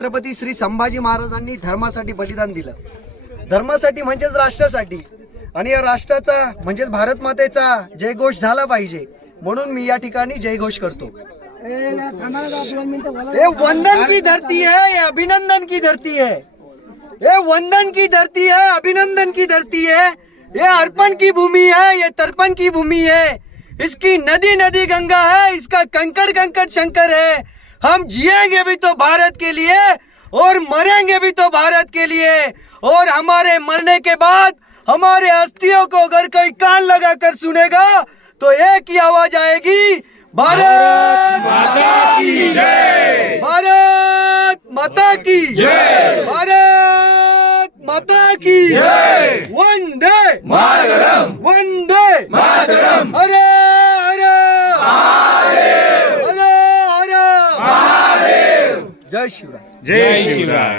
छत्रपती श्री संभाजी महाराजांनी धर्मासाठी बलिदान दिलं. धर्मासाठी म्हणजेच राष्ट्रासाठी, आणि या राष्ट्राचा म्हणजेच भारत मातेचा जयघोष झाला पाहिजे म्हणून मी या ठिकाणी जयघोष करतो. ये वंदन की धरती है, ये अभिनंदन की धरती है. ये वंदन की धरती है, अभिनंदन की धरती है. ये अर्पण की भूमि है, ये तर्पण की भूमि है. इसकी नदी नदी गंगा है, इसका कंकड़ कंकड़ शंकर है. हम जिएंगे भी तो भारत के लिए और मरेंगे भी तो भारत के लिए. और हमारे मरने के बाद हमारे अस्थियों को अगर कोई कान लगा कर सुनेगा तो एक ही आवाज आएगी, भारत माता की जय, भारत माता की जय, भारत माता की जय. वंदे मातरम, वंदे मातरम. अरे अरे महादेव, अरे अरे महादेव. जय शिवराय, जय शिवराय.